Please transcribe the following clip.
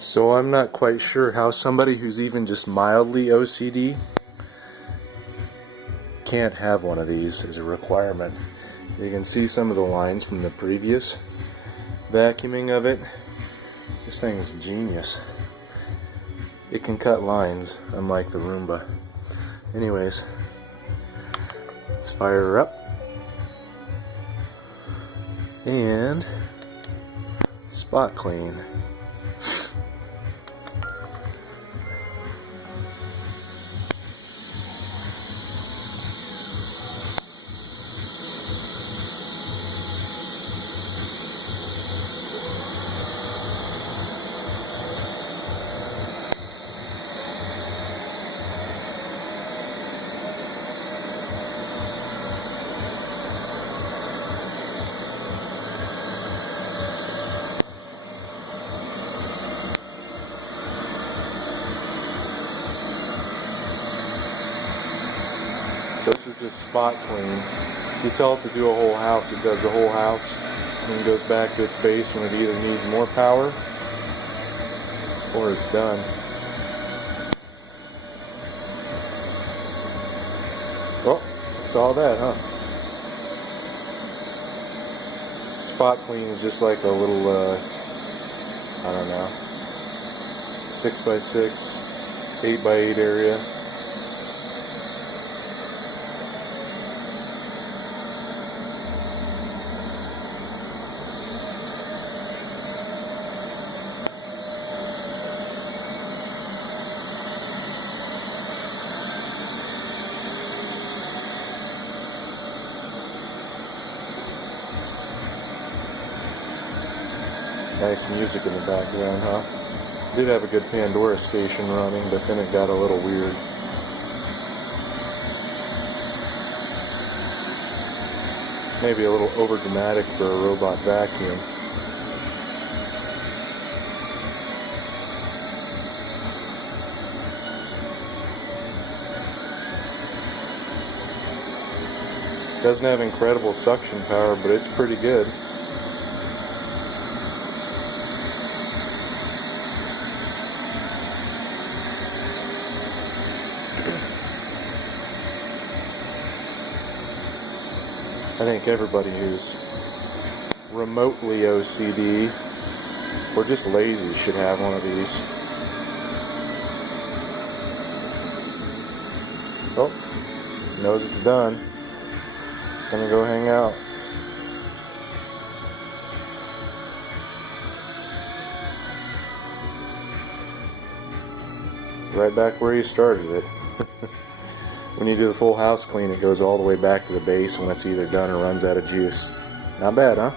So I'm not quite sure how somebody who's even just mildly OCD can't have one of these as a requirement. You can see some of the lines from the previous vacuuming of it. This thing is genius. It can cut lines, unlike the Roomba. Anyways, let's fire her up. And spot clean. So this is just spot clean. You tell it to do a whole house, it does the whole house, and then goes back to its base when it either needs more power or is done. Oh, saw that, huh? Spot clean is just like a little, I don't know, 6x6, 8x8 area. Nice music in the background, huh? Did have a good Pandora station running, but then it got a little weird. Maybe a little over dramatic for a robot vacuum. Doesn't have incredible suction power, but it's pretty good. I think everybody who's remotely OCD or just lazy should have one of these. Oh, knows it's done. It's gonna go hang out. Right back where you started it. When you do the full house clean, it goes all the way back to the base when it's either done or runs out of juice. Not bad, huh?